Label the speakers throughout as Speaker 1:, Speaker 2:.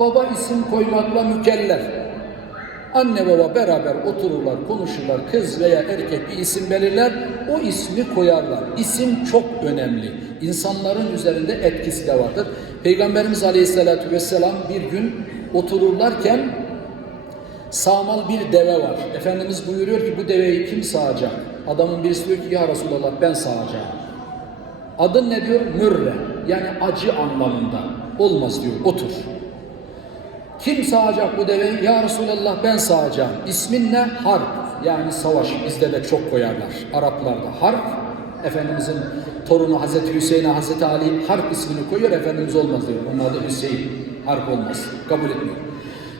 Speaker 1: Baba isim koymakla mükellef. Anne baba beraber otururlar, konuşurlar. Kız veya erkek bir isim belirler, o ismi koyarlar. İsim çok önemli. İnsanların üzerinde etkisi de vardır. Peygamberimiz Aleyhisselatü Vesselam bir gün otururlarken sağmal bir deve var. Efendimiz buyuruyor ki bu deveyi kim sağacak? Adamın birisi diyor ki ya Resulallah ben sağacağım. Adın ne diyor? Mürre. Yani acı anlamında. Olmaz diyor. Otur. Kim sağacak bu deveyi? Ya Resulallah ben sağacağım. İsmin ne? Harp. Yani savaş. Bizde de çok koyarlar. Araplarda harp. Efendimizin torunu Hazreti Hüseyin'e Hazreti Ali harp ismini koyuyor. Efendimiz olmaz diyor. Onun adı Hüseyin. Harp olmaz. Kabul etmiyor.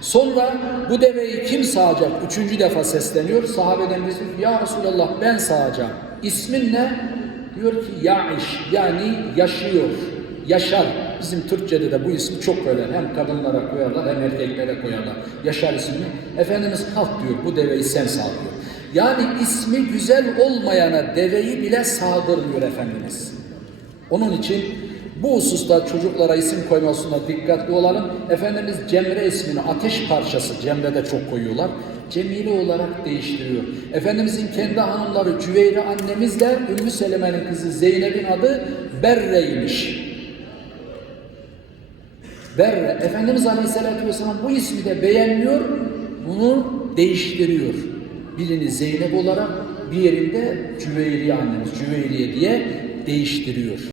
Speaker 1: Sonra bu deveyi kim sağacak? Üçüncü defa sesleniyor. Sahabeden diyor Ya Resulallah ben sağacağım. İsmin ne? Diyor ki Yaiş yani yaşıyor, yaşar. Bizim Türkçe'de de bu ismi çok koyarlar. Hem kadınlara koyarlar hem erkeklere koyarlar. Yaşar ismini. Efendimiz kalk diyor bu deveyi sen sağ diyor. Yani ismi güzel olmayana deveyi bile sağdırmıyor Efendimiz. Onun için bu hususta çocuklara isim koyma hususunda dikkatli olalım. Efendimiz Cemre ismini ateş parçası Cemre'de çok koyuyorlar. Cemile olarak değiştiriyor. Efendimizin kendi hanımları Cüveyri annemiz de Ümmü Seleme'nin kızı Zeynep'in adı Berre'ymiş. Berre. Efendimiz Aleyhisselatü Vesselam bu ismi de beğenmiyor, bunu değiştiriyor. Birini Zeynep olarak, bir yerinde Cüveyriye annemiz, Cüveyriye diye değiştiriyor.